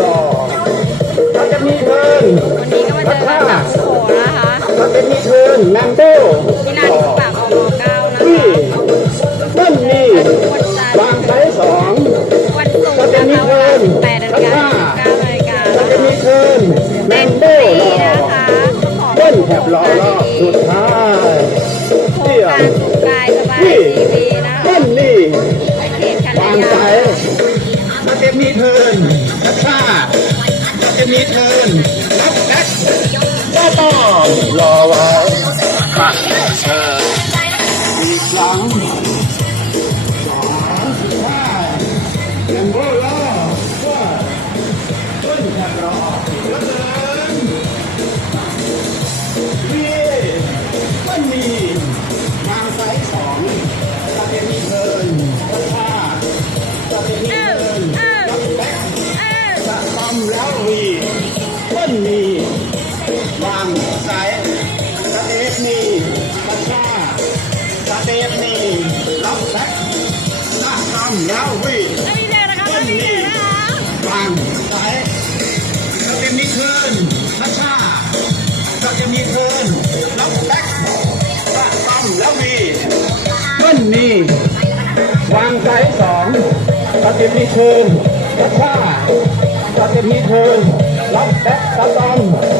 ต่อสเต็ปนี้เทิร์นวันนี้ก็มาเจอกันกับโขนะคะสเต็ปนี้เทิร์นแมมโบ้ที่ลานที่ปากออกเก้านะคะเบิ้ลนี่วันจันทวางไซส์สองวันศุกร์นะคะเวลา18นาฬิกาถึง19นาฬิกาสนะเต็ปคะนี้เทิร์นแมเต้นมฟโบ้รีรอนะคะต้องขอเบิ้ลแถบรอรอบสุดท้ายเที่ยการสุขกายสบายทีวีนะคะเบิ้ลนี่เขตคันวางยาไซส์ มีเทิร์นกระชากสเต็ปนี้เทินรับแบ็คก็ต้องรอไว้ปักเชิญอีกครั้ง แล้ววีแล้วมีเพลงนะคะแล้วมีเพลงนะคะวางสายสเตปมีเทิร์นกระชากสเตปมีเทิร์นรับแบ็คสะสมแล้ววีต้นมีวางสายสองสเตปมีเทิร์นกระชากสเต็ปนี้เทิร์นรับแบ็คสะตอมวางมัน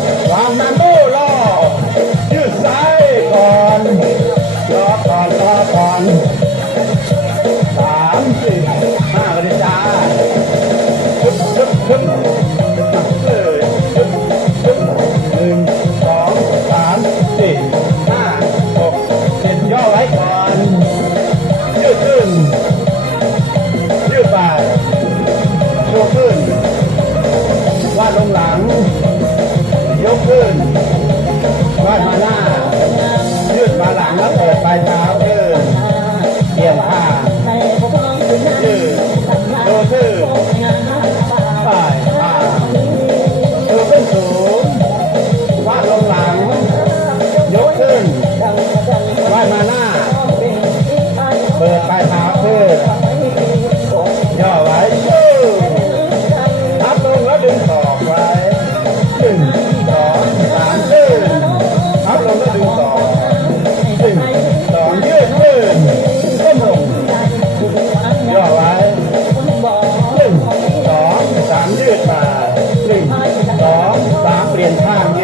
สองสามเปลี่ยนข้างย